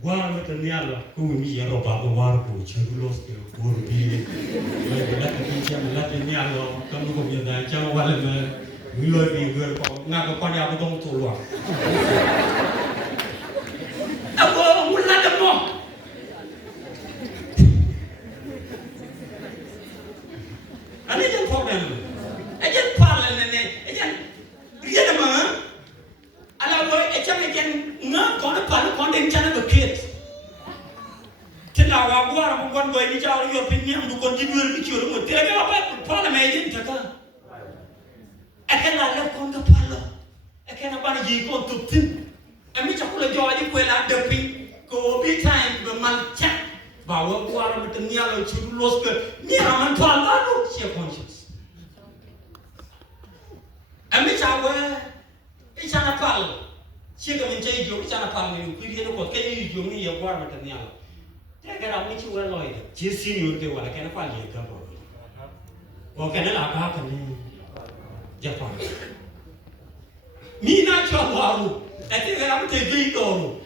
Guarda Taniala, come mi ero fatto guardo, c'è lo schero, corbi, la capisce, la Taniala, quando come da, già vale me, mi lo vi guardo, nato qua ne avevo un solo. Avevo un lato mo. Ane jan problem. Ajan parla ne, ajan riya ma. Ala wo ajan ajan na kona parla kona den chana the kids. Tena wa gwara mo gon boy ni jaw yo pinyam du kon jidwel bi cioro mo tege ba parla me jen taka. Akena le kon ka parla. Akena bana ji kon tutin. Ami chakula joji kwela depi ko bi time be mal chat. Bawa kuara betul ni alam cium los ke ni aman tuan lalu siapa conscious. Ami cawe, icana pal, siapa mencari jom icana pal ni, kiri itu kot kaya jom ni ya kuara betul ni alam. Tapi kalau ami cium orang lain, jadi senior ke wala kena pal je kan bro. Oh kena laga kan ni, Jepang. Mina cium lalu, tapi kalau ami terjadi itu.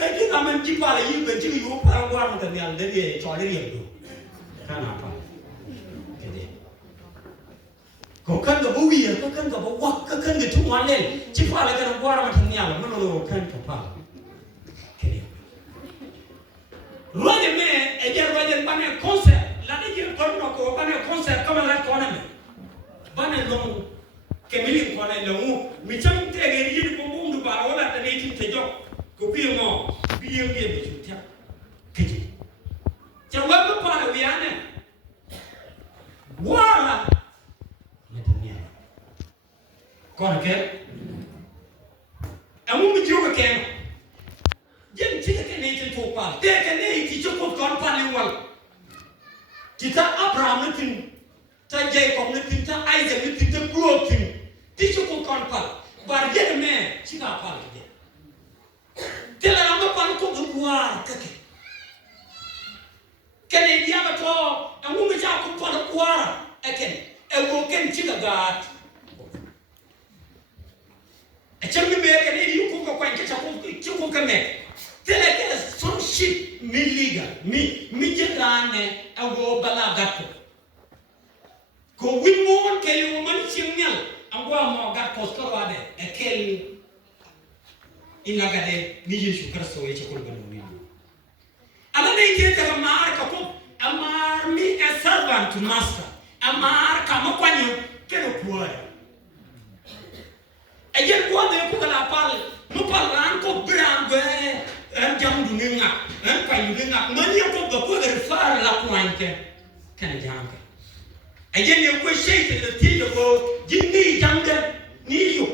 Cái kita mencipta lagi benci ibu perempuan ternyata dari cari itu, kenapa? Jadi, kau kan gak bui ya, kau kan gak bawa, kau kan gak cuma lel, cipta lagi perempuan ternyata, mana lo kan kepala? Jadi, ruaje me, ejer ruaje bane konsep, lagi jadi korno kau bane konsep, kau malah kau nama, bane long, kemilin kau nama long, macam tegeri jadi pembung du bawa lah tadi itu terjok. Kopi mo, biar dia berjuta, kecil. Jawab kepada wiana, wala, macamnya. Kau nak? Amu menjual ken. Jangan cakap kena itu topal. Dia kena itu cukup kau paling wal. Kita Abraham itu, kita Jacob itu, kita Isaac itu, kita Gua itu, itu cukup kau pal. Barang me, cakap apa lagi? Tela nama palko buar kake. Kene dia betul, amu macam aku palko buar, eken, ego ken cika gat. Ecam ni mereka ni diukur kau yang kecakap cukup kene. Tela ke some shit miliga, mi jadane, ego balagat. Kau wimon keli woman sinyal, aku mau gat kos kau ada, ekel. Inagade ni Yesu Kristo ye chakul ganuni. Ala ne ite ta amar ka ko amar mi a servant to master. Amar ka mo kwanyo keno kuara. Ayen ko de ko kala pal mo palan ko brande en jam duninga en pa yunga mani ko ba ko er far la kwante kana jambe. Ayen ye ko shete de ti ko jinni jamde ni yo.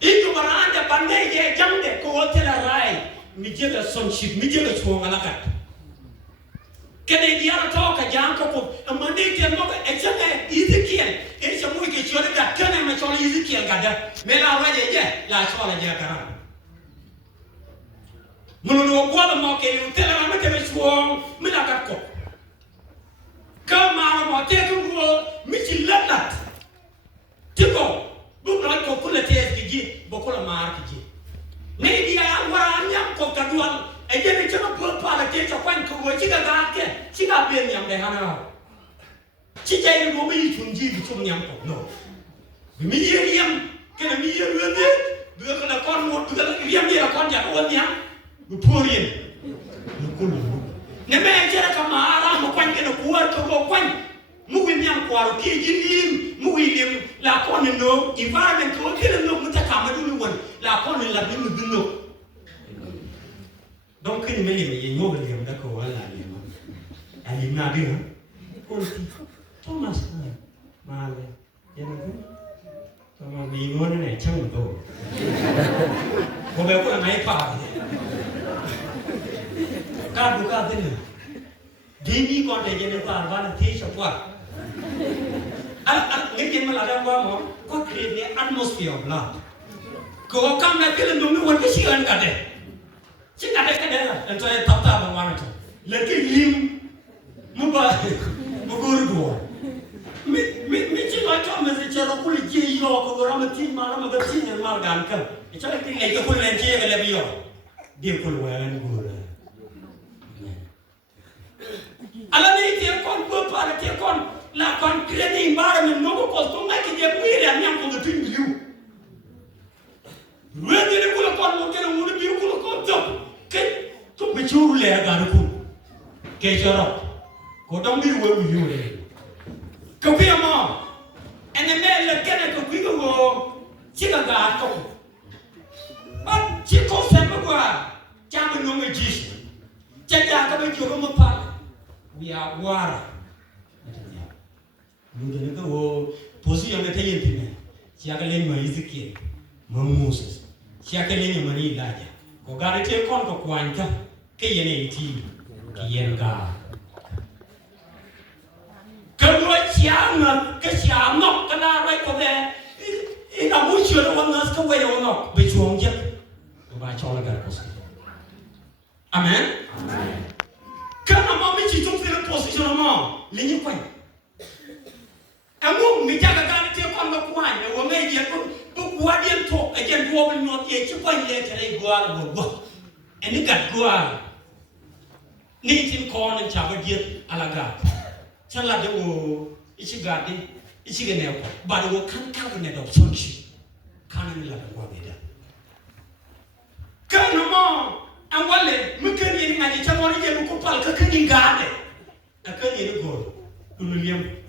Itu barang pandai je jamde ko hotel rai mi jega sonship mi jega chonga lakat kene dia to ka jam ko amande te mo exame Ezekiel e chamu ke chore ka kene ma chore Ezekiel gada me la waje je la chore je kara muno no ko mo ke hotel ma te me chuong mi la kat ko kama mo te ko mi ci lalat tiko bu na ko kula te gi bokola mar ki ne dia wara nyam ko kaduan e je ni chama pol pala ke cha kwan ko wo chiga ga ke chiga bien nyam de hana chi je ni mo mi chun ji bi chum nyam ko no mi ye yam ke na mi ye ru de du ko la kon mo du ko yam ye kon ja ko nyam bu por yen no ko ne me je ka mara mo kwan ke no kuar ko kwan mu wi nyam ko aro ke ji lim mu wi lim la kon no environment ko ke no mutaka ma du won la kon la bi mu no donc ni me ye mo le yam da ko wala ni ma ali na bi ha ko Thomas male ye na ko Thomas bi mo ne chang do ko be ko na mai pa ka du ka de ni Dini kon te je ne ta ba na thi chwa Ngitin maladang mo, ko create the atmosphere of love. Ko kam na kila nungu wan kisi kan kade. Cina kade kade la, ento e tapta ba wana to. Lagi lim muba mugurgo. Mi cina to me se chero kuli je yo ko gora me tin mala me gatin ne mal gan kan. Ito le tin le ko le je le biyo. dia keluaran gula. Alam ni dia kon berapa dia kon lakukan training baru menunggu kosong lagi dia punya yang kau betul biu. Dua dia gula kon mungkin mungkin biu gula kon jom. Kan tu bicu le agar aku. Kejarok. Kau dong biu biu le. Kau punya mau. Enemy le kena kau biu kau. Jika gak aku. But jika sama gua jangan menunggu jis. Jangan kau biu rumah pak. We are war. Mungkin itu posisi yang kita yang ini. Siapa yang Ezekiel, Moses, siapa yang mani Elijah. Kau gari tekon kau kuanca, kaya ni itu, kaya enggak. Kalau siapa kena rai kau deh, ini muncul orang nas kau yang orang berjuang je, kau baca orang gari posisi. Amen. Karena mami cium film posisi nama, lihat kau. Amu menjaga kan dia kon berkuat, orang dia berkuat dia tu, ajar gua menyot dia cepat dia cari gua berbuat. Ini kat gua, ni tim kon yang cabar dia alaga. Celah dia isi gadi, isi genel, baru kan kau kena dok sonci, kan ini lah gua beda. Kenapa? Awalnya mungkin ini ngaji cabar dia berkupal kekening gade, akan ini gol, dulunya.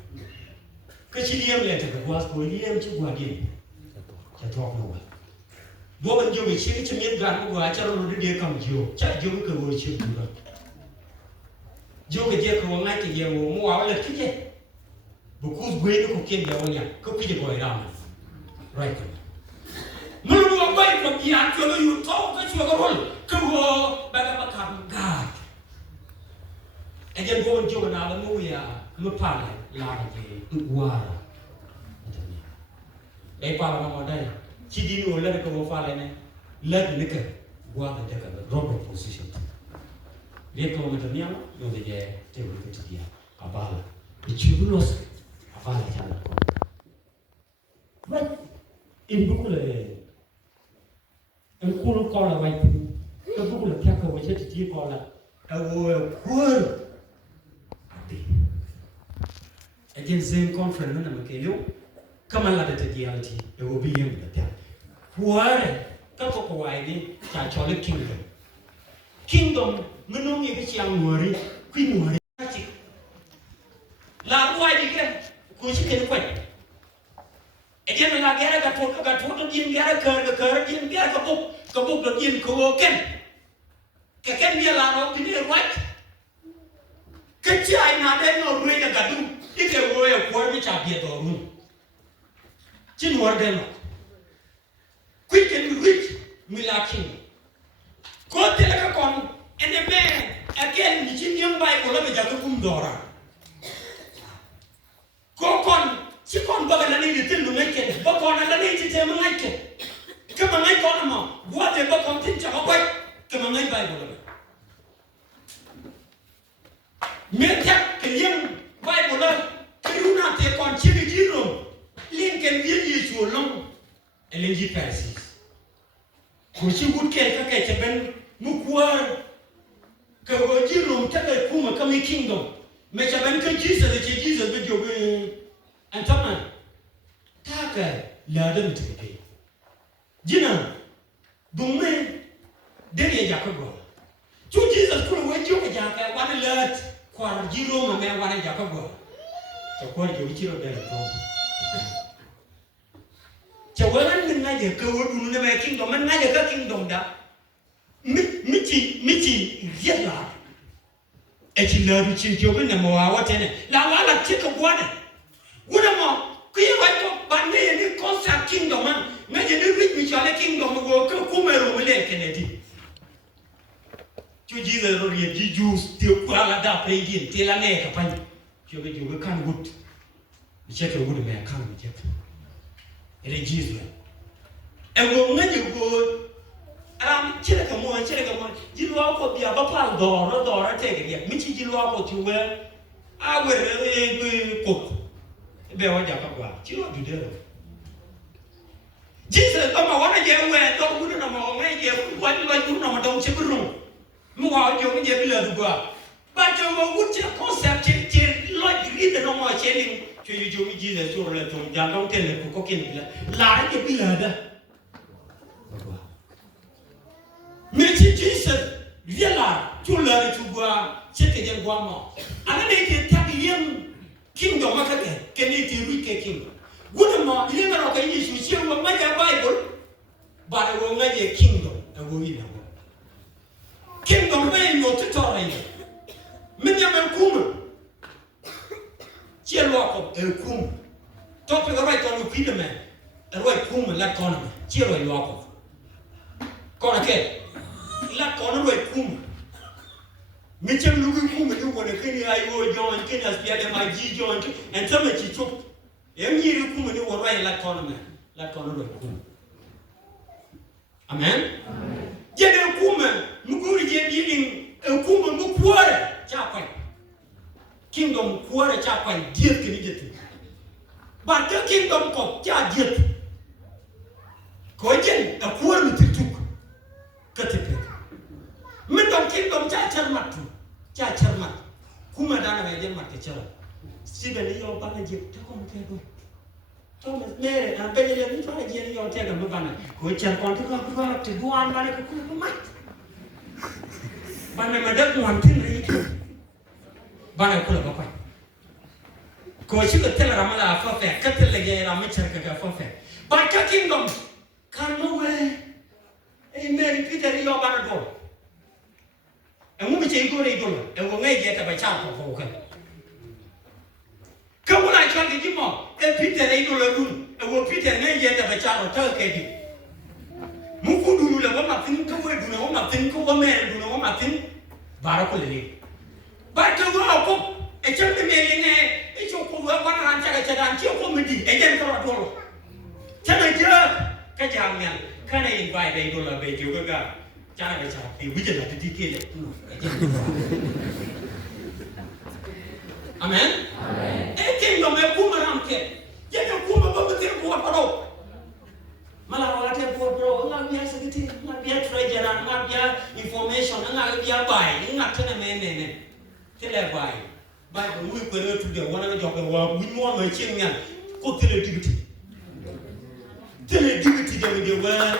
Keciliam letak gua sekoliam cuma dia, jatuh gua. Gua banjir kecil cemil gan gua acara lalu dia kamjo, cak jauh ke gua kecil juga. Jauh ke dia ke wangai ke dia mau awal lagi je. Bukus gue itu kukian dia wanya, kukian gua ramai. Right. Mulu gua itu dia kalau you tahu ke cuma gua gua bagaimana gad. Ajar gua banjir nak lalu ya, lupa lagi. War. Para nama dah. Ciri ni orang dekat wafat ni, lagi dekat war dekat robot position. Dia kalau macam ni, yang dia tebul kita dia, abal, dicubulos, abal jalan. But, ini bukan le, ini kulo kau lagi, ini bukan le tiap kau macam tu kau lah, awal kur. Again, same conference mana makanya, kamal ada terjadi, eu ouvi yang betul. Kuare, kalau kau ini, cakap kingdom. Kingdom, menunggu ke siang muari, kui muari cik. Lalu ada kan, kunci kena kuat. Again, lagi ada gatot dia biar dia biar kabuk dia kau kan. Kakek dia lalu dia right. Kecil ada yang orang yang gaduh. Ike woe kuar bicara dia dorun. Cina warga nak. Quick and rich milaking. Kau tidak kon, enebe, akan ni yang baik kalau berjaga kumdora. Kau kon, si kon bagaimana ni ditin mengaitkan, bagaimana ni ditin mengaitkan. Kemangai kon ama, gua dia bagaimana tin cakap baik, kemangai baik kalau. Mereka kalian baik boleh kerana dia konci jirum, lingkar dia jualan, LNG prices. Kunci bukan kakek ceben mukuar, kalau jirum tak kuma kami kingdom, macam mana Jesus berjuang, antara, tak ladan terjadi. Jina, bumi, dia jaga gua. Tu Jesus kalau wajib jaga, wana lad. Kuar jirum ame wana jaga gua. Kuar jauh jirum dah itu. Cawalan mana je kau dulu nama kingdom mana je ke kingdom dah. Miti jelah. Ecilah bici jauh nama awat ni. Lawala cik gua ni. Gua nama kaya waktu bandai ni konsep kingdom man. Ngaji ni rich bicara kingdom gua ke kumeru melek kenedi. Cuci zero dia jujus tiup kuala dah pergi telane kapan juga kan good bicara good me kan bicara ini Jesus ego ngaji good alam cira kamu jilu aku dia bapa dora tega dia mici jilu aku juga awer kok bewa jaka gua jilu dia Jesus kama wana je we to good nama orang je kuat lagi nama dong sebelum Mua yo mi je bila du gua. Ba jo mo wut je concept je like read the no more sharing. Cho you jo mi Jesus so le tong jang dong ten le ko ken bila. La je bila da. Mais si Jesus viens là, tu l'as tu vois, c'est que je vois moi. Alors il était taquillé kingdom makake, que ni ti rike kingdom. Gouvernement, il est dans le pays sur le monde Bible, but we ngaje kingdom, and we know. Kingdom way no tutorial. Menya me kum. Chia lo ko e kum. Topic right on the man. E right kum la kono. Chia lo ko. Kono ke. La kono ro kum. Me chem lu kum me do wona keni ayo John keni aspia de ma ji John and tell me chi chop. Em yiri kum ni wo right la kono me. La kono ro kum. Amen. Amen. Jede kum muguri je yiding e kum mu kuore cha kwa. Kingdom kuore cha kwa diet keni jetu. But the kingdom ko cha diet. Ko jen a kuore mi tituk. Katepe. Mendom kingdom cha charmat. Cha charmat. Kuma dana me jen mat ke chara. Sibe ni yo bana je ta ko ke go. Thomas mere na be je ni fa je ni yo te ga bana. Ko chan kon to ko te buan bana ko ku mat. Bana ma dak mo tin ri. Bana ko la ba kwa. Ko shi ko tela ramala fa fe ka tela ge ra me char ka fa fe. Ba ka kingdom kan no we. Amen Peter yo bana go. E mo me che go re go. E wo ngai je ta ba cha ko ka. Ka wo la cha ge mo. E Peter re go la run. E wo Peter ngai je ta ba cha ro ta ke di. Mu ku du la wo ma tin ka wo du na wo ma tin ko wo me du na wo ma tin. Bara ko le. Ba ka wo ko e chem de me ne e cho ko wa ba ran cha ga cha dan chi ko me di e jen ko ro do. Cha na je ka jang nyan kana invite be do la be jo ga cha na be cha e wi je la ti ke le. Amen. Amen. E kingdom e kuma ram ke. Je ko kuma ba te ko wa do. Mala wala te ko bro la biya sagiti la biya treasure la biya information la biya bai nga tene me ne. Tele bai. Bible we ko re tu de wona jo ko wa wi mo ma chi nyan ko tele digiti. Tele digiti de wa.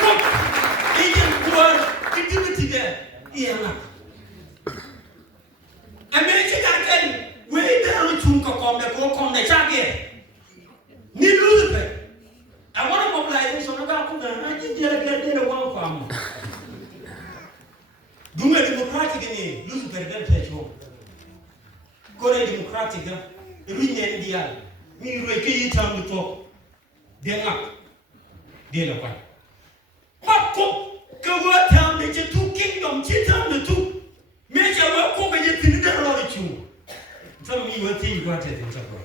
Ko ijen ko digiti de iena. America ka ken we de ro chung ko kom de cha ge. Ni lu be. I want to mobilize so na ku da na ji de wa fam. Dunga democratic ni lu be de te cho. Gore democratic ga rinye ndia ni ro ke yitam to de nga de la kwa. Mako ka wa tam de tu kingdom chi tam de tu. Me ja wa ko be je tin de ro chu. Tam mi wa ti wa te ta ko.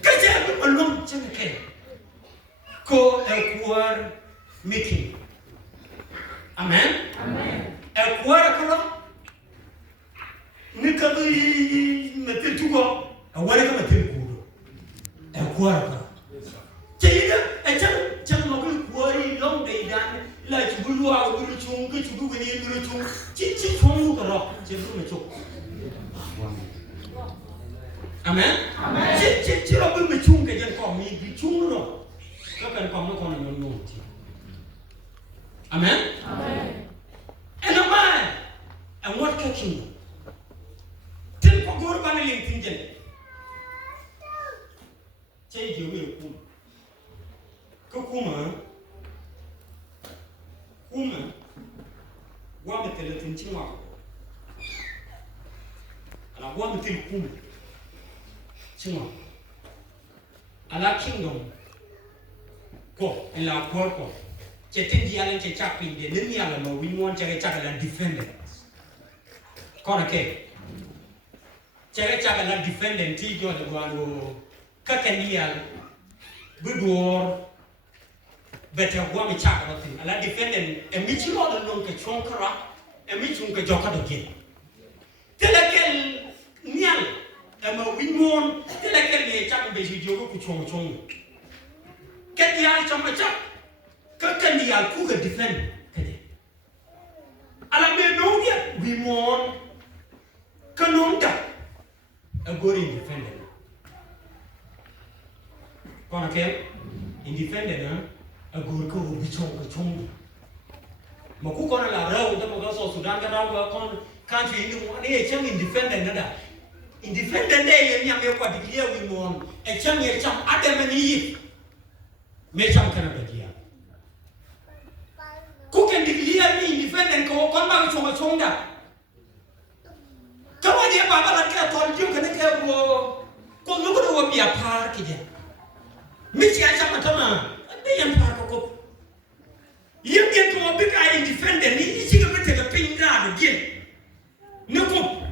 Ka ja ko lom chen ke. Ko e kuar meeting. Amen. Amen. E kuar ko ni ka bi metel tugo a wala ka metel kudo. E kuar ko. Chida e chan mo ko kuari long de dan la chubulu a bulu chung ke chubu ni bulu chung chi chung ko ro che bu me chok. Amen. Amen. Chi ro bu me chung ke jan ko mi bi chung ro. Các bạn còn nó còn là ngon ngon. Amen. Amen. And a man, and what cooking? Tin ko gor bana ling tin jen. Che je we ku. Ko kuma. Wa me tele tin chinwa. Ala wa me tin kuma. Chinwa. Ala kingdom. Ko en la corpo che tendi ala che chapi de nini ala no we want che la defendant kona ke che la defendant ti jo de wano kakanial budor beta wa mi chaka no tin ala defendant e mi chi lo non ke chonkara e mi chung ke joka do ke telekel nial e ma we want telekel ni chaka be ji jogo ku chong Kati al chama chap, kakani al kuga defend kade. we want kanonda a good independent. Konake independent a good ko bichong. Maku kona la rau da mo so Sudan ka rau kon country ni mo ni chang independent nada. Independent day ni am yo kwa declare we want e chang ye cham adam ni me cham kana dia. Ku can declare ni independent ko kon ba chong da. Ka wa dia ba ba la ka ton ju kana ka ko lu ko do bia par ki dia. Mi chi a cham ta ma de yan par ko you get to a big eye independent, you see a bit of a pin down again. No,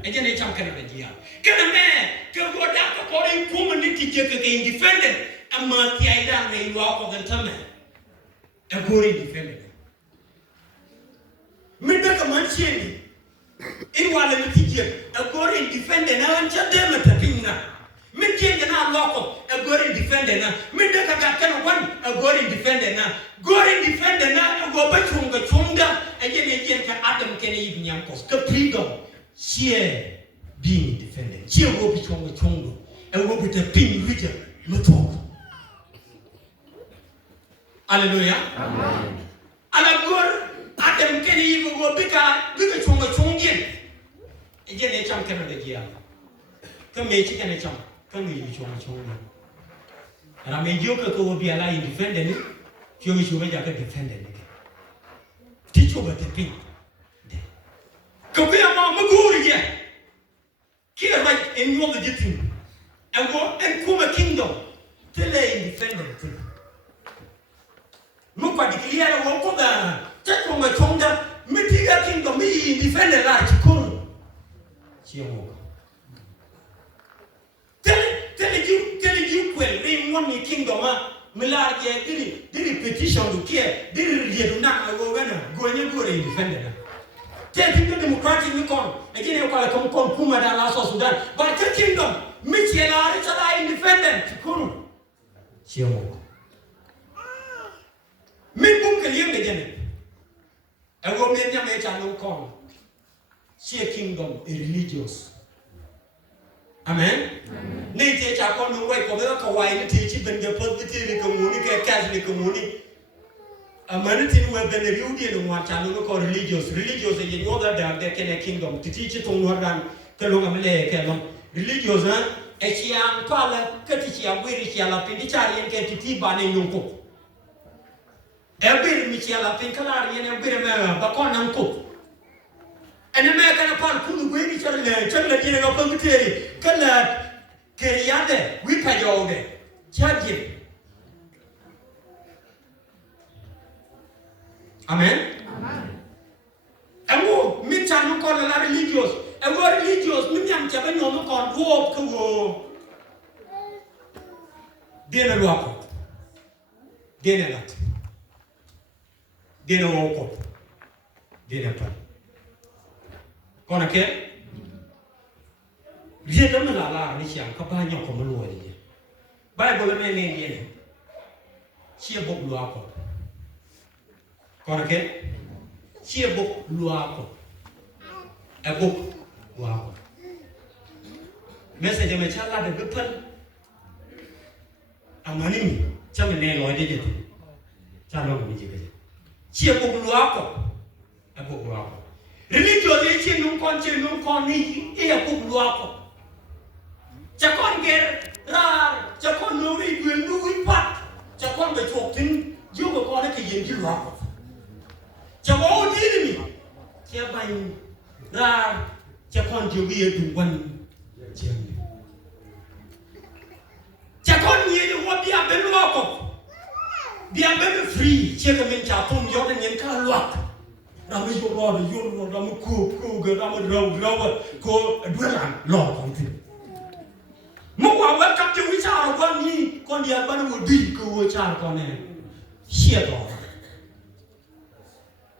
and then a chunk of idea. Can a man go down according to community independent and multi down where you walk of the time? A good independent. Midaka Manchini in one of the teacher, a good independent, I want your damn at a pin. Midday and I walk a good independent. Midaka got one, a good independent. Good independent now, go back from the Chunga, and then can Adam can even Yankos. The freedom, share being independent. Share will be from the Chunga, and will be the pin region, no talk. Hallelujah. Amen. And a good Adam can even go bigger from the Chungian. Again, a chunk of the year. Come make it and a chunk. Come with you from the Chunga. And I made you go be alive independent. You should make a defendant. Teach over the pin. Compare my Maguri. Here, right in your legitimate. And go and come a kingdom. Tell a independent. Look at the clear walk of the take from a tonga, meeting a kingdom, me defendant like cool. She walk. Tell you, well, in one kingdom. Milarje did petition to care, did not go and go independent. Taking the democratic Nikon, again, you call a come Puma than South Sudan, but the kingdom, Michela, it's independent. Kuru. Chiamo. Mibum can you again? And what made them make a no con? See a kingdom, a religious. Amen. Nature chapon no way for the Kawaii teaching the Presbyterian community, Catholic community. A manitin where the Rudian one channel called religious, and you know that they can a kingdom to teach it on one than Kalungamale, Kalum. Religious, a Chiam Pala, Katichia, Wirichia, Pindichari, and Tea Bani Yunko. Every Michela Pinkalari and every man, Bacon and Cook. And American upon Kulu Wini Channel King of Committee, Kala Keriade, we pay all day. Charge him. Amen. And who meet Chanu call a religious, and what religious, Miniam Chabano called walk to go. Dinner walk. Dinner that. Dinner walk. Dinner time. Konake Dia dah melala ni siang kapanya kau meluai dia. Bible ni dia. Siapa buk luar kau? Konake siapa buk luar kau? Buk luar kau. Masa dia macam ada betul. Amani macam ni loy dia tu. Calon ni je. Siapa buk luar kau? Buk luar kau. Religious is nung kon ni puk luako. Chakon ger rar, chakon nuri gwen nuri pat, chakon be chok tin, you go kon ke yen ki luako. Chakon di ni, chabai rar, chakon jogi du wan jem. Chakon ni ni wo dia be luako. Dia be free, chakamin chapum yo den yen ka luako. Ramu yoro, ramu ku, ramu raw, ko duelan law kontin. Mukwa welcome to wichara kon ni, kon dia banu di ko wichara kon ne. Share law.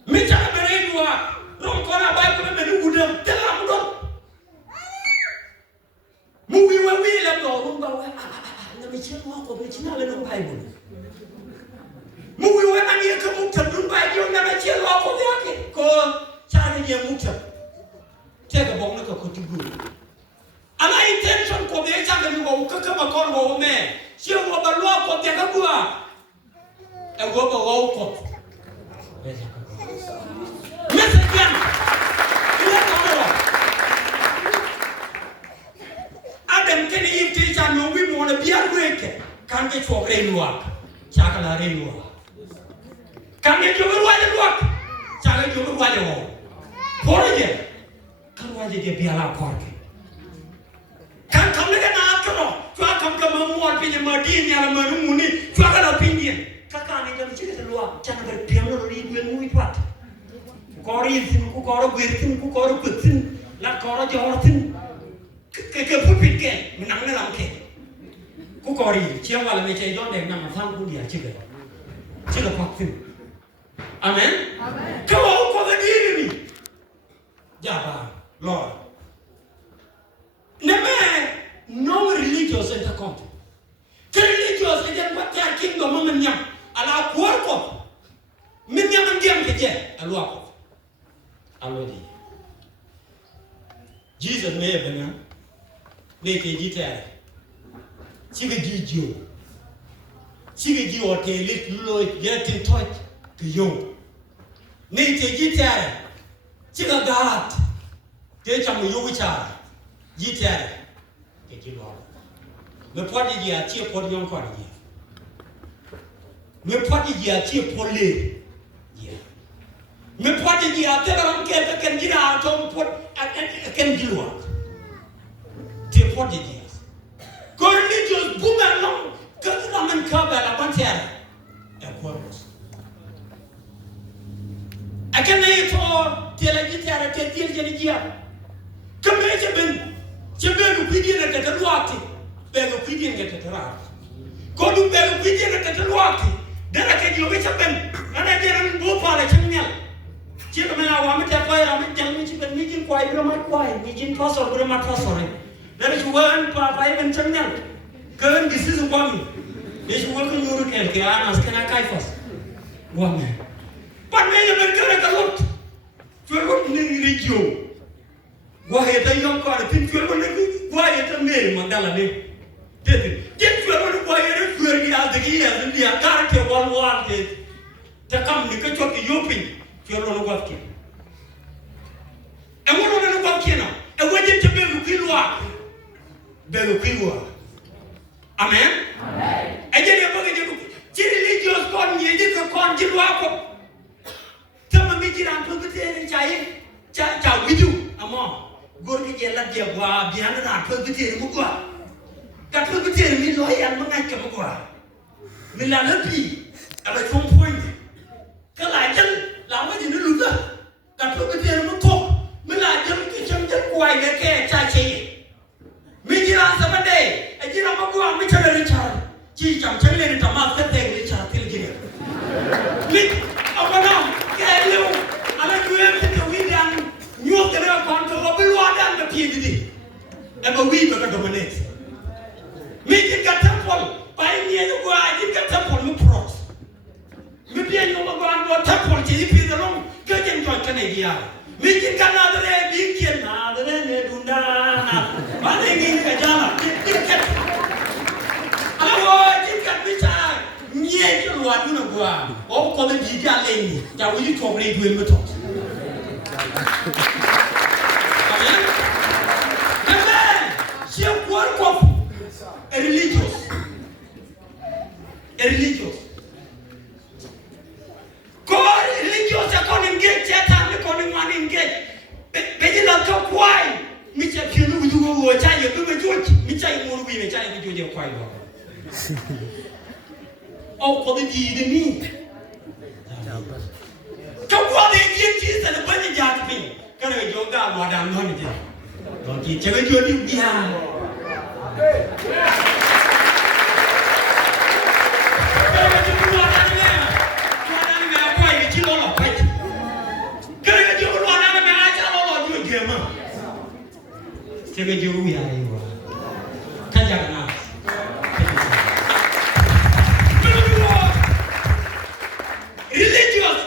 Michara bere dua, rom kona ba ko menu gudam, tela mudon. Mu wi la do rum ba wa. Na michara ko be china le no Bible. Mui wana ni kamu tadun ba yo na meche lo ko yake ko chani ye muta take a bonnet of Kotibu. And I intention for the example of Kakamakongo, man. She will overlook what Tegabua. And go over Miss again. Adam can eat teach and no we want to be a break. Can't get for rainwalk. Chakala rainwalk. Can't get over while walk. Chakala over while walk. Pour again. Come on, you get be a park. Can't come again after all. Try come more opinion, Martin, and Maruni. Try an opinion. Kakani, I'm sitting at the law. Channel piano read will move what? Korean, who got a within, who got a good thing, like Cora Jordan. Pupit game, Nangalam cake. Kukori, Chihuahua, which I don't have number one good year, chicken. Chicken. Amen? Come on for the enemy. Jabba, Lord. Never no religious in the country. The religious is what they are kingdom of Yam. Allow work up. Minyam and Yam to get a walk up. Already. Jesus may have been. Make a guitar. Chiggy Chiggy or Taylor Lloyd getting touch to you. Make a guitar. Chigagat. Take a Yogicha. Guitar. Get you all. The party are cheap for young party. The party are cheap for lay. The party are can get out of what I can do. Take 40 years. Go religious, boom and long, cut them and cover a one tear. I can lay it all till I get there at 10 years in a year. Come here, Jabin, begin at the water. Beg of begin at the rock. Go to beg of begin at the water. Then I can you which of them, and I didn't go for a chimney. Gentlemen, I want to tell you, I'm meeting quite quiet, meeting toss or grammar toss. There is one five and channel. Current this is one. This working you can can I kai first? One man. But may you make a lot. You wouldn't need you. Why at a young car, think you're going to why at a Mary Mandala? Get you a quiet if you are the years and the character one wanted to come to catch up the Yopin. You're on a walking. And what on a walking? And when you to be walk. Belukiwa. Amen? Amen. And then you're going to religious con, you did con, you walk up. Tell me, I'm going to tell you, with you. Among. Go to Gellan, behind an apple to tell Mugua. That will tell me, Loy and Manaka. Milanapi, at some point. Kalajan, Lama in the Luga. That will tell Muko. Milajan, kitchen, why they can't touch it. Mijira Sabade, I did not go on Richard Richard. Gee, I'm telling you, Master Richard till dinner. Lick, Abana, get you. I let you empty the William, you the real control of the water and the PhD. Ever we were dominate. Making a temple, by me, I did a temple, no pros. Maybe I know about temple, GP the long, getting to Canada. Making another day, being another day, Dunda. I think it's a job. I think which I need to want to go. All call it the lady that we probably do in talk. Amen. She work of a religious. God, religious, I can't engage, I can't engage. But not talk why. Mitch, you know, you were trying to do it. Mitch, I won't be trying to do your quiet. Oh, for the deed in me. Come on, they give Jesus and a bunny jar me. Can I go down what I'm going to do? Don't you tell you behind? Religious,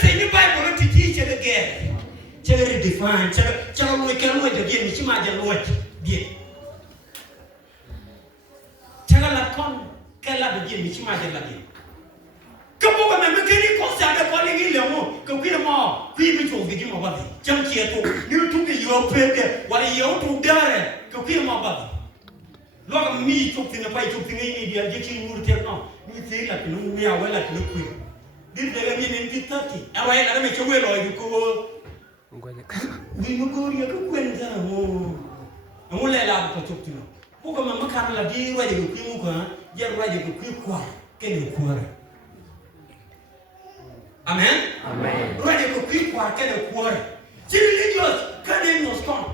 say the Bible to teach it again. Cherry define, Cherry, we can wait again, which imagine what did. Tegalacon, Kella again, which imagine again. Come over and make any concert calling in Lemo, Coquilla, Queen of the Game of Body, Jump here, you took your paper, while you ought to dare, Coquilla Body. Lot of me took in the fight, took in India, getting wood take now. We feel like we are well at the queen. Did they mean in 30? And I make a will or you go. We will go to your queen. And we'll allow to talk to you. Who come a Macarla, be ready to queen, get ready to quick quiet. Can you quarter? Amen? Amen. Ready to quick quiet, can you quarter? See religious, can you not come?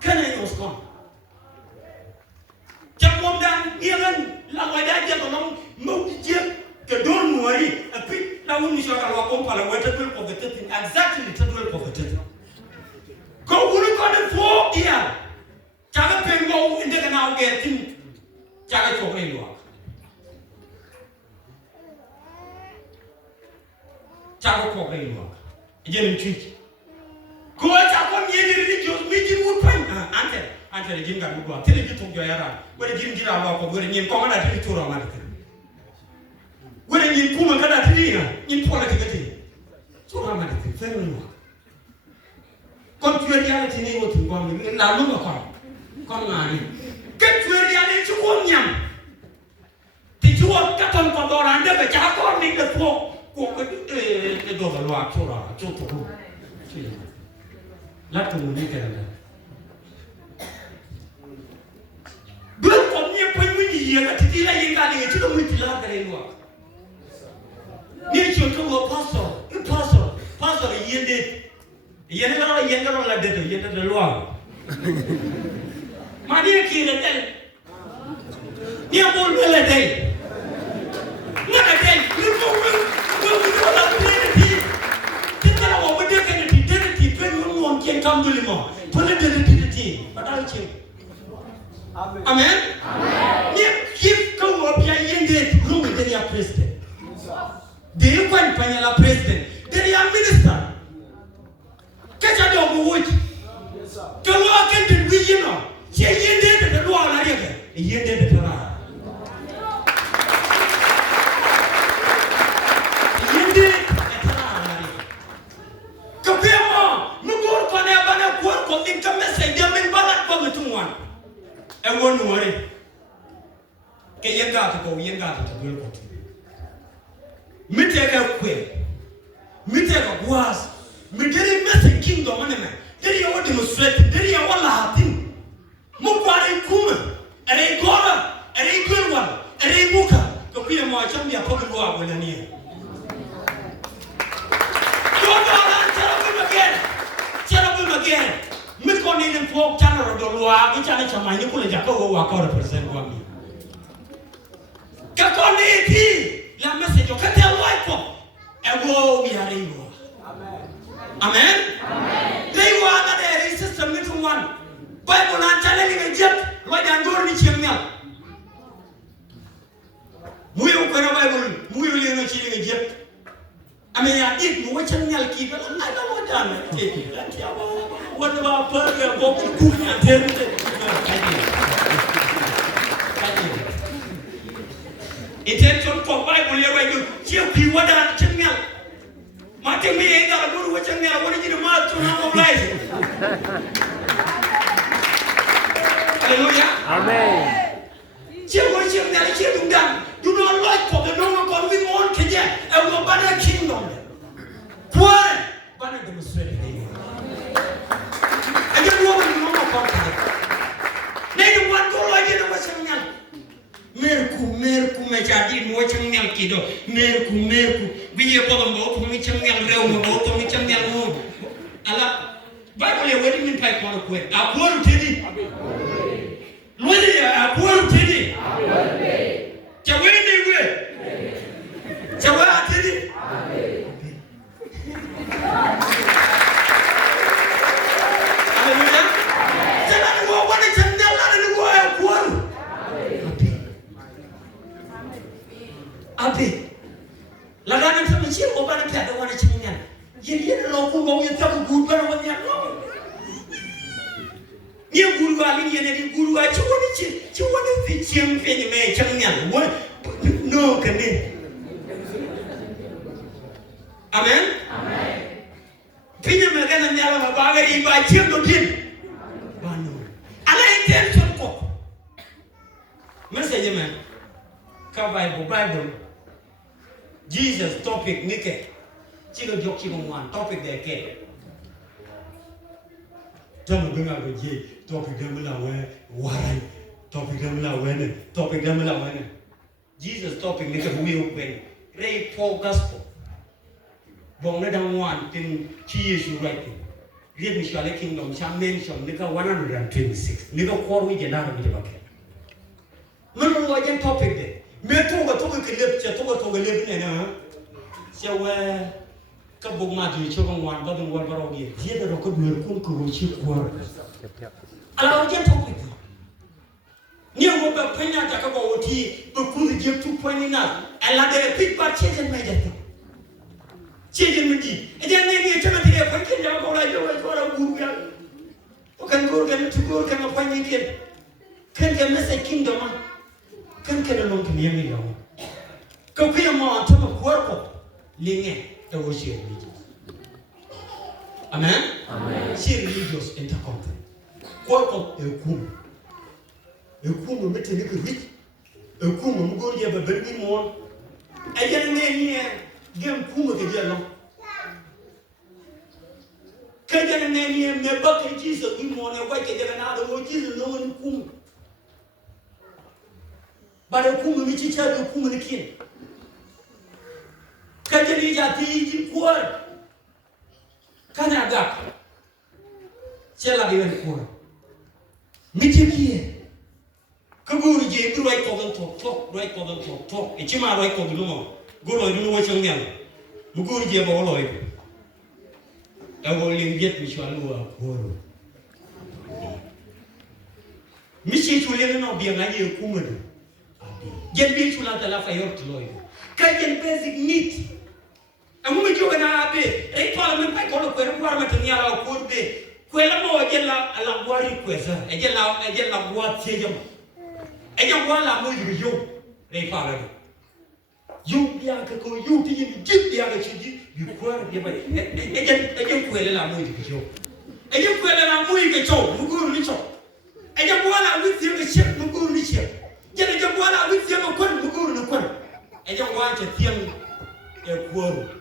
Can I use come? Jump down, even like that, get along, move the don't worry, a bit now when you shall walk on the table of the thing, exactly the table of the thing. Go, look on the floor here. Jaga pengo, and then now get in Jaga for me. Jaga for me. Again, treat. Go out on the religious meeting would find Until the Jinga will go. Tell you to your era. When the Jinga walk over in common at the tour of when you come in politics, so dramatic, very well. Come to reality, neighbor to go in La Luma. Come on. Get to reality to one young. Did you want cut on Pandora and never jack on me the poor? The door of Loa Tora, not to make it. Good for me when we hear that you are to the multilateral. Nature to a pastor, yielded. Younger like that, yet the law. My dear kid, near more will a day. Not a day, you will can come to Limo. Put it to the team, but I'll check. Amen? Keep come up here in the room with the president. They went Panela president. They are minister. Catch a dog wood. Come walk into the regional. She ended the law. He ended the law. And one worry. Can you got to go? You got to go. Me take a quick. Me take a was. Me didn't mess a kingdom on him. Did you want to demonstrate? Did you want to have him? Mukari Kuma, and a Gora, and a good one, and a Muka. Go be a more champion public war when I near. Tell him again. Me con in folk channel do lua which I chama ni kule jako wa ko represent wa mi ka ko ni ti la message ka te wa ko e wo we are in amen they wa na there system ni one bible na challenge ni jet wa dan do ni chemnya mu yo ko na bible mu yo le no chi ni jet amen ya dit mu wa chemnya ki ba na da wa dan ke what about Persia? Go to cook and tell me. Intention for Bible, you cheer you what I'm telling you. Martin, me ain't got a good watch and I want you to march to our life. Hallelujah. Amen. Cheer what you never cheer done. Do not like for the normal coming on to get and go banner kingdom. Why? Banner demonstrated. Nene wan ko loje no wasanyal merku me jadi mo chanyal kido merku biye ko mbo ko mi chanyal rew mo to mi chanyal mo ala bible ye wedi min pay ko ko akoru tedi lodi akoru tedi chawene we chawa tedi Abe, la gana kami sih obat ni ada warna cemilan. Ni guru ali ni guru a chuwani fi chiang fe ni me chang nyang wo no kami. Amen. Pinya magana nyala mabaga iba chiang do din. Banu. Ala intention ko. Message man. Ka Bible. Jesus topic nike. Chigo jok chigo wan topic de ke. Jamu dengar je topic dia melawan warai. Topic dia melawan ne. Topic dia melawan ne. Jesus topic nike bumi open. Rei for gospel. Bong na dang wan tin chi Yesu right. Read Michelle Kingdom Cham mention nika 126. Nika korwi je na mi de bakke. Manu wajen topic de. Me tonga kelep che tonga lep ne na. Sewa ka bog ma ji chobang wan ba dong wan baro dia. Dia da ko dur kun ko chi kwar. Ala wajen topic. Ni mo ba penya ta ka ba oti ba ku je 2.9. Ala de pick part chejen me de. Chejen me di. E dia ne chama de pa kin da ko la yo ko ra guru ya. O kan guru kan tu guru kan pa ni ken. Kan ke message kingdom ma. Kan ke long ke ni mi yo. Ko ku mo ta ma cuerpo. Linge the worship religious. Amen? Amen. See religious intercontinent. Cuerpo e kum. E kum mete ni ke rich. E kum mo go je ba bermi mo. E je ne ni gem kum ke je lo. Ke je ne ni me ba ke Jesus ni mo ne wa ke je na do Jesus no ni kum. Ba de kum mi chi cha do kum ni kin. Kajali jati kuar kana gak cela di kuar mijikie kaburu je ruai ko tok e chima ruai ko dumo golo dumo changyan muguru je ba loi da go limjet mi shwalu kuar michi chule no bi ngaje kumadu jen bi chula tala fayor tloi kajen basic need. Amu joga na abe e parliament pa ko ko parliament ni ala ko be ko la mo jella ala gwari kwesa e jella gwa tejam e jella la mo yo e parliament yo dia ka ko yo ti ni jip dia ka chi bi kwar dia ba e ko la mo yo e ko la mo ke cho mu guru ni cho e jella la wi ti ke chef mu guru ni chef jella la wi ti ko kon mu guru ni kon e jella che tiang e kwaro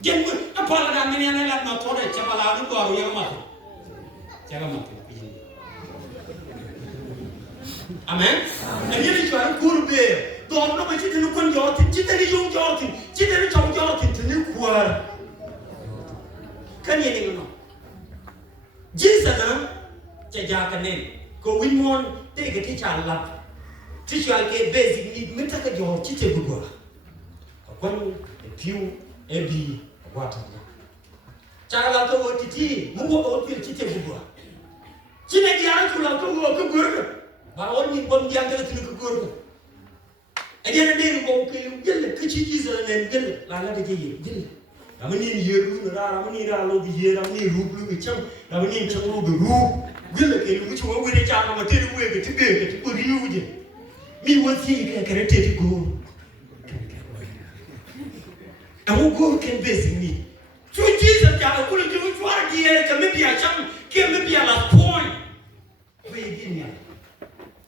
jen apala da meni ana la na tore chabala ru go ya ma jaga ma amen e yiri chwa kurbe do no ba chi tinu kon joti chi tani yung joti chi tani chong joti tini kwar kan yeni no Jesus na cha ja kanen ko winmon te ke ti cha la ti chwa ke basic need meta ka jo chi te gugwa kon e piu e bi wata chala to titi mungo o pil tite bubwa chine dia ku la to ko gurgo ba on ni bom dia ngala tin ko gurgo e dia ne ko ke gelle ke chi ji zala ne gelle la la de ye gelle amani ni yeru na amani ra lo bi ye amani ru lu bi cham amani cham lo bi ru gelle ke lu chi wo we de cha ma te ru we ke ti be ke ti ko riu je mi wo ti ke ke te ti go and who God can base me. Through Jesus, I couldn't do it for a year, maybe I can maybe a last point. Where you give me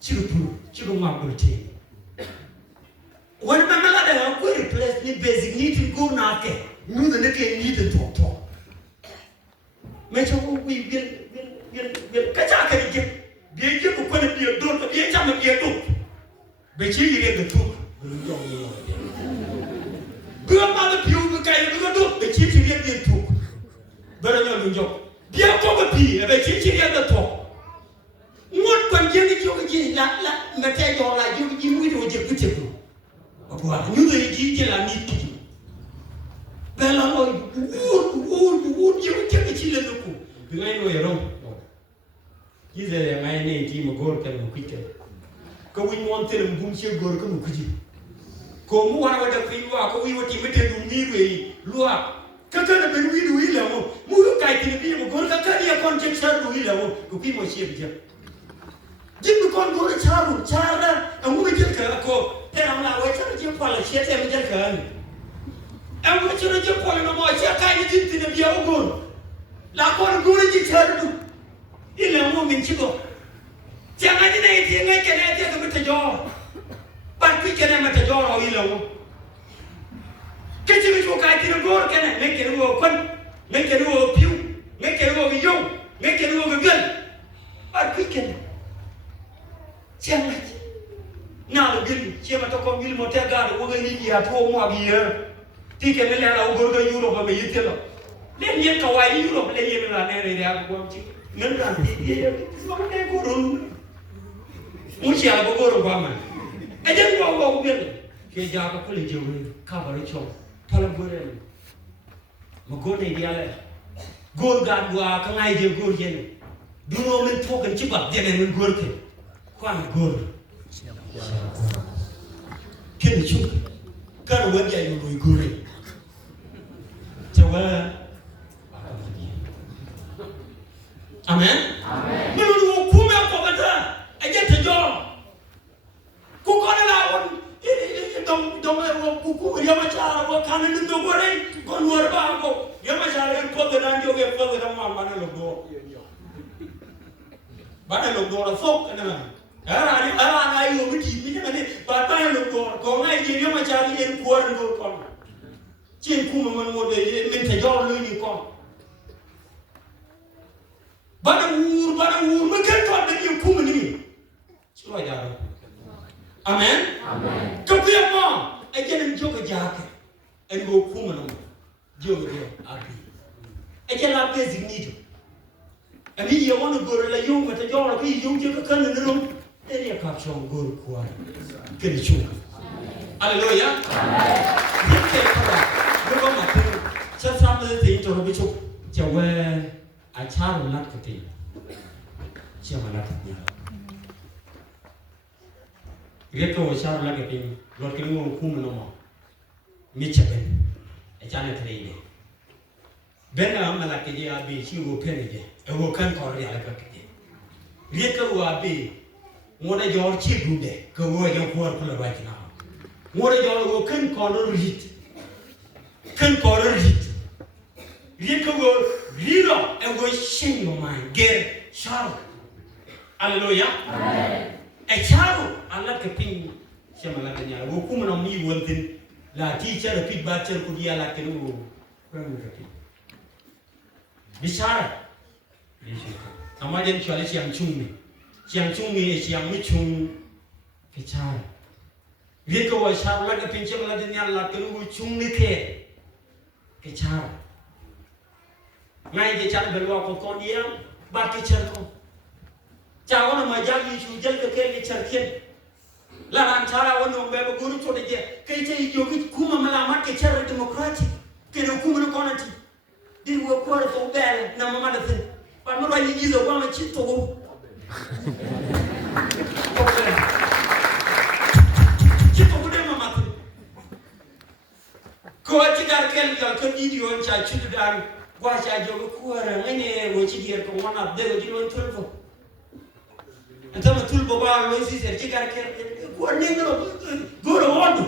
Chiru. When my mother I could replace me basic need to go now, no, the neck need to talk. Make sure we will catch up again. Be a gift of quality of don't be a time of your book. But you get the book. Grandmother Pew, the chief get took. But I know you. Be a copy, a chief get the talk. What can you get that material like you with your beautiful? You the detail I need to do. Bella, would you take a chill look? Behind your own. He's a man named Tim Gork and Quicker. Going one till and boom ship Gork and Kuji. Como one of the people are going to imitate me, Lua, kakana ben wi du ile mo mu kai tin bi mo gor kakani ya kon che char du ile mo ku pi mo che bi jim kon gor charu chara amu bi ka ko te ram la wa chara je pala che te mi je ka ni amu chara je pala no mo che kai ni tin tin bi o gor la kon gor ji char du ile mo min chi go jangan ni nei ti ngai ke ne te ko ta jo ban pi ke ne ma ta jo ro ile mo cái chuyện của cái thì nó có cái này mấy cái nó có quân mấy cái nó có phiêu mấy cái nó có cái dâu mấy cái nó có cái gần bắt cái này xem này nào là gần xem mà tao con gần một thế cả được có cái gì à thua mua bia thì cái này là ông có cái Europe mà mấy tiền rồi lên nhiên cầu ai Europe lên nhiên là này này của chị ngân hàng thì sao cái cô rồi muốn chia là cô rồi mà cái dân của biết cái giá có cái gì rồi cao vào đấy chồng Tolong goreng, menggoreng dia le. Gor gad gua kengai dia gor je ni. Dulu men token cepat dia men gor ke. Kuan gor. Kini cuk. Kan wadi ayu lui goreng. Coba. Amen. Amen. Menurut hukum yang kau kata, aja terjol. Kau kena lawan. Dom kuku dia macam apa kanan itu goreng kon luar bangko dia macam yang poteran juga poteran mana logo la sok kana ara ayu miti ni kan ni patah logo ko ngai dia macam yang kuar logo kon cin ku man mo de men ta jor lu ni kon bana wur makan to da ni ku ni suai dah amen amen kepiye mo ajen joga jake en go kuma no joga abi ajen la bezignido ani ye wono goro la yonga ta joro ko yonga ko kan no eri ya kapson goro kwa keni chunga haleluya amen yake ko go ma ko cha sa me te to ro bichu jawe a charo lat ko te chama lat ni Reka wa charo lagi pin, lor kini mo kuma no mo, micha ben, echane terine. Ben am malaki dia abi si wo peni dia, wo kan kori ala ka kiti. Reka wa abi, ngona jor chi gude, ko wo jor kuar kula wa kina. Ngona jor wo kan kori rit, kan kori rit. Reka wo riro, wo shin no man, ger charo. Hallelujah. Amen. Echaro Allah keping siapa lagi ni? Aku mana mi wantin la teacher repeat baca ku dia la kenu kurang repeat. Bicara. Nama dia soal siang chung ni siang mi chung bicara. Dia kau echaro la keping siapa lagi ni la kenu chung ni ke bicara. Ngai dia cakap berlaku kau dia bat teacher kau. Cawan majang isu jel ke cerkin, laran cara wan nombe guru code je, kerja jogi kuma melamat ke cara demokrasi, kena kuma no konati, di luar kuar tu bel nama mana tu, pan mana ni gizo wan cito, cito bude mama tu, kau cikar kel kau video cai cito dan, gua cai jogi kuar, ini gua cikir kau mana deh gua jiluan tu. Entah betul bawa loisi sertifikat kerja, gua ni guru wadu,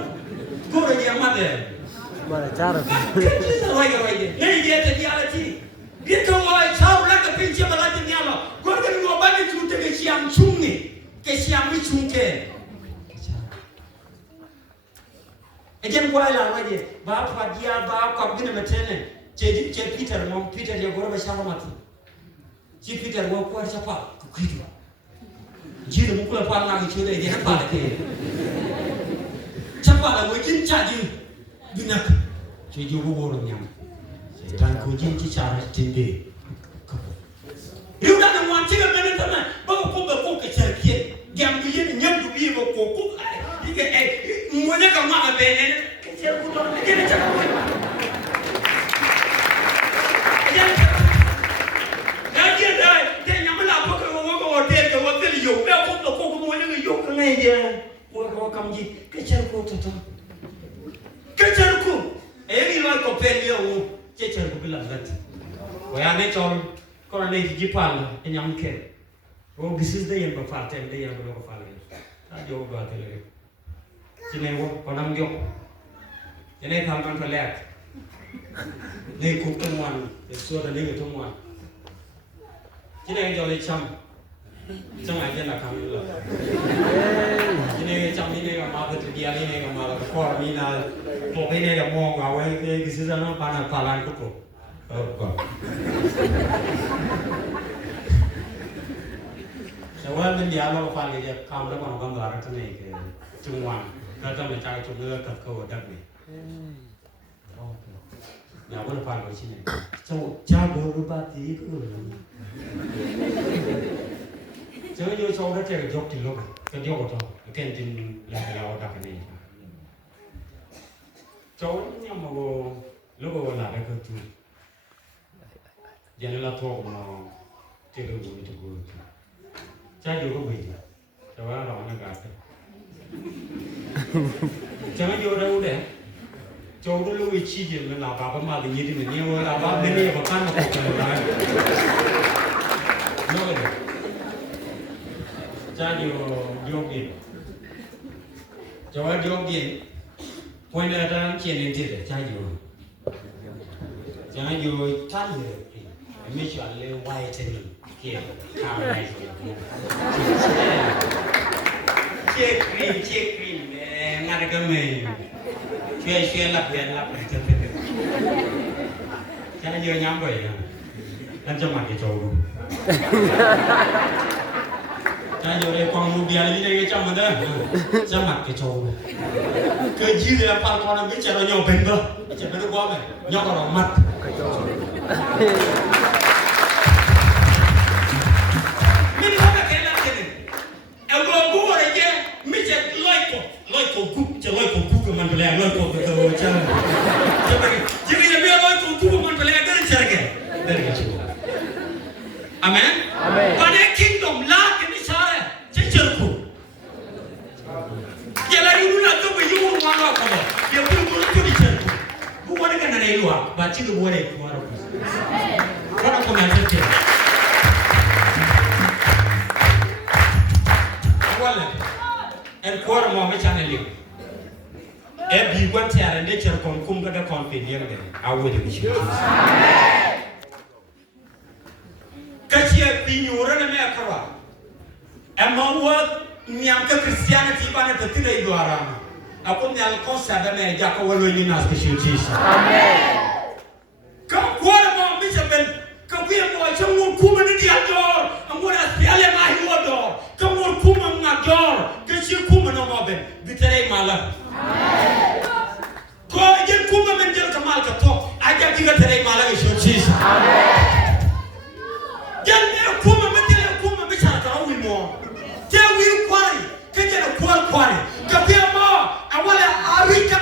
guru yang mana? Mana cara? Kita lagi. Ni dia tadi alati. Dia tu cakap lagi pinjam lagi ni Allah. Gua kan gua bagi cuti ke siang cungi, ke siang ni cungke. Ejen gua lah lagi. Bapa dia bapa gini macam ni. Jadi Peter dia gua bersama mati. Si Peter gua kuat siapa? Kukidu. Jadi mukul apa lagi cerita dia apa lagi? Cepat lah, mungkin caji binyak. Jadi juga orang yang dan kunci cara tinggi. Dia dah nak macam mana tu? Bawa kau ke cerkin, jam dia nyam dubi bawa kau. Ini mana kamu ada benen? Kecil kau tu, dia macam apa? Dia nyam lah apa kau hotel yo, aku tak kau mau ni yo kena dia. Kau kamu je kejar kau tu. Kejar kau. Ini lah kau pergi cher ko bilang gat ko ya ne chol ko ne ji pal nyam ke o gisis de yen ba fatem de yen ba ko fal ta jo do atele cine wo ko nam jo cine tham man lek ne ku tumwan e so da ne tumwan cine jo le cham cham ai jena kam la cine cham ni ne ga ma ko dia ni ne ga ma ko mi na ko ne ga mo ga we gisis da no pa na palan ko ko Sewan ni dia lo fal dia kam da kon kon dar tane ke chungwan ka ta me ta chu le ka ko dak ni ya bo fal ko chine so cha bo ru ba ti ko so yo so da che jok ti lo ka jok to ken tin la la dak ni so ni mo lo la da ko tu ya la to mo te ko ni to ko cha vô có bị cho nó rồi nó gạt cho nó vô đâu để cho nó lui chi gì mình làm bà mà thì như thế này nhiều là bà bên đây bà căn mà không cần lại nó là cha vô gì cho nó vô gì quay lại ra chuyện này thì cha vô chán rồi mấy chuyện leo quay trên kia cao này check cream ngắt cái mày chơi lặp lại chân cho nó vừa nhắm vậy anh cho mặt cái trâu luôn cho vừa đây quăng mua bia đi đây trong mà đó cho mặt cái trâu cái gì là pal con nó biết chơi nó nhau bền cơ chơi nó quá mày nhau vào mặt loi ko ku man bele loi ko to cha jadi ya biar loi ko ku man bele dari cerke dari itu amen pada kingdom la ke ni sare cerku jala dulu la to be yu mana ko ya pun ko di cerku bu wona kana nei luwa ba ci do wona ko waro ko ko na cerke wala en kor mo me channel e bi gwan tiara ne cer kon kum ga da kon pe ne ga a wodi ni amen ka ci bi nyura na me akwa e mo wo nyam ka christianity ba na tati dai doara a ko nyal ko sa da me ja ko walo ni nas ke Jesus amen ka kor mo mi se ben ka bi mo cha mo kum ni dia dor amora piale ma hi wodo ka mo kum ma dor ka ci kum no mo ben bitere mala ko jël kuma men jël kamal ka to aja diga tere mala ke Jesus amen jël ne kuma men jël kuma be cha ka wi mo te wi kwari ke jël kwari ka bi mo awala arika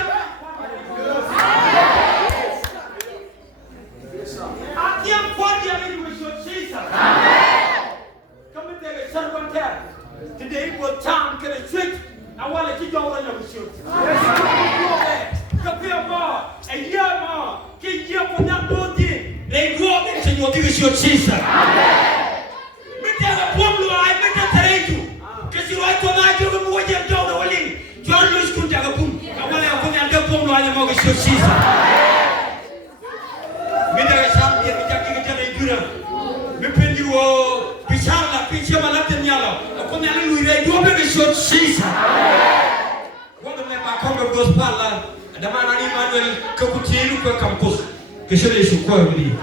atia kwari ya ni Jesus amen come te ke servant today will time can a trick awala ki jawra ya Jesus Kapema, ayama, que dia ponadoti, regoa que Senhor diga Senhor Jesus. Amém. Me tega pomlo ai me tega tereito. Que se vai tomar que eu vou já dar o olhinho. John Luz com tega pum. Agora eu vou andar pomlo ai mo que Senhor Jesus. Me tega sam dia me tega que tereito. Me pendi o pisarla, pisama lá tenhalo. Eu come ali lui regoa que Senhor Jesus. Amém. Quando me ba como gospel lá Dama nani Manuel kekutilu ke kampus. Kesele syukur beli.